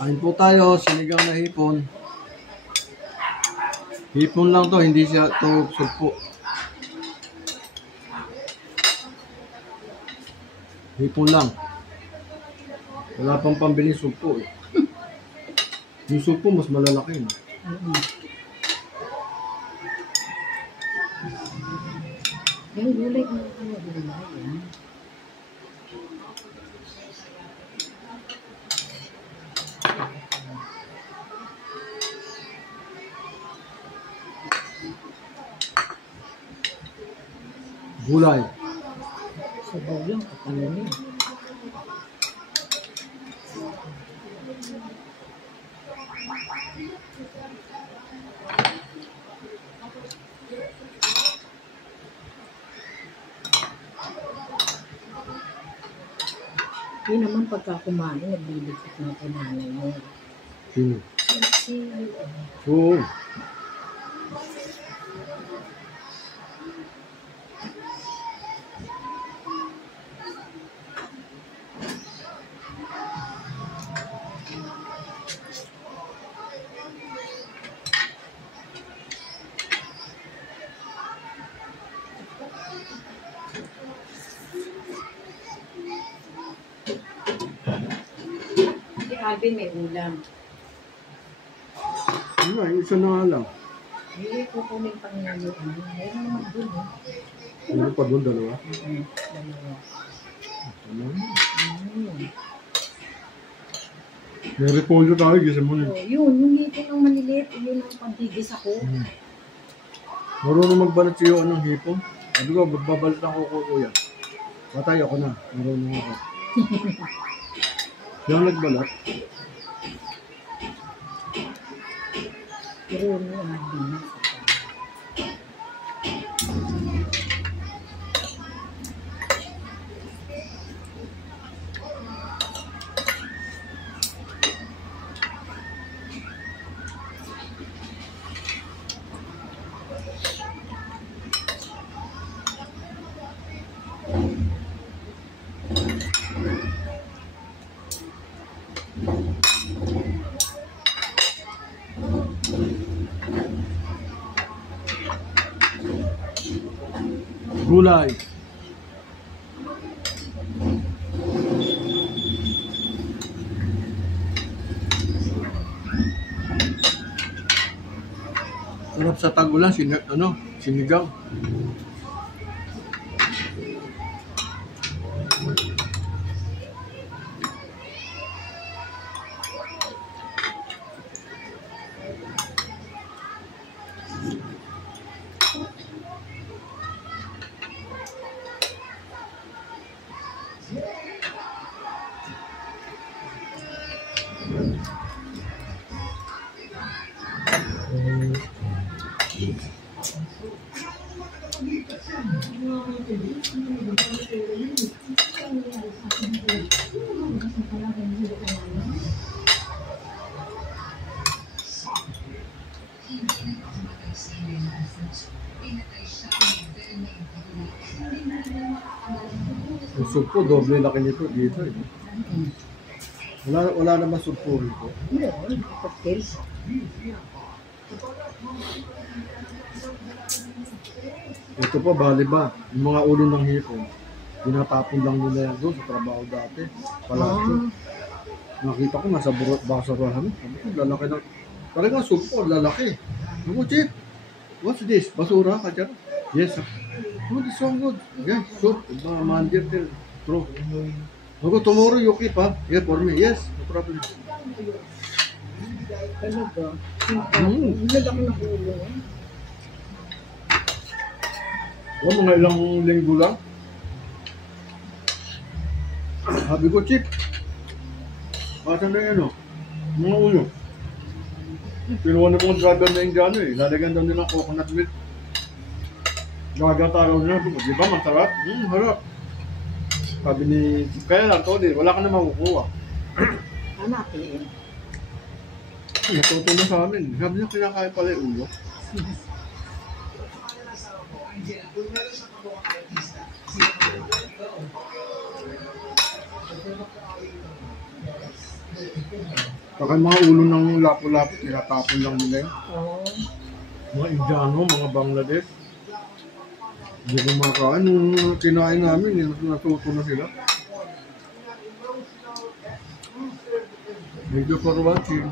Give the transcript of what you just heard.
Kain po tayo, sinigang na hipon. Hipon lang to, hindi siya to sugpo. Hipon lang. Wala pang pambiling sugpo eh. Yung sugpo mas malalaki. Yung gulay ko na gulay yan. Gulay. Sabaw lang, kapalamin. Yun naman pagka kumain, nagbibigit na ito nanay mo. Sino? Si Oo. Alvin may ulam. Ano, isa na nga lang. Hindi ko kunin pang ngayon. Meron naman dun eh. Meron pa doon, dalawa. Dalawa. Ano? Mm. May repolyo tayo, gisa mo Oh, yun, yung hipon ng maliliit, yun ang pagdigis ako. Marunong magbalat siyo ng hipon. Sabi ko, magbabalat ako kuya. Patay ako na. Marunong ako. Siya ang nagbalat. Pero yun yung Alvin. Gulay. Sarap sa tag-ulan, sinigang. Yung sugpo, doble laki nito dito eh. Wala naman sugpo rito. Yun, cocktail. Ito pa, bali ba? Yung mga ulo ng hipon, tinatapon lang nila yan doon sa trabaho dati. Palagi. Nakita ko nasa basurahan. Sabi ko, lalaki na. Talagang sugpo, lalaki. Ako, Chip, what's this? Basura ka dyan? Yes, sir. Oh, this so good. Yeah, soup. Mga mandir din. True. Ako, tomorrow you keep, ha? Yeah, for me. Yes, no problem. Talaga. Hindi ako nakulo. Mga ilang linggo lang. Sabi ko, Chip, asan na yan, mga ulo. Pinuha na mga driver na Indiano eh. Lalagyan daw nila coconut milk. Gagata raw nila. Di ba, masarap? Harap. Sabi ni, kaya lang, Tony, wala ka na makukuha. Hanapin. Natuto na sa amin. Sabi niya, kinakain pala yung ulo. Saka yung mga ulo ng lapu-lapu, tinatapon lang nila yun. Oo. Mga Indiano, mga Bangladesh. Hindi ko makain. Nung kinain namin, natuto na sila. Thank you for watching.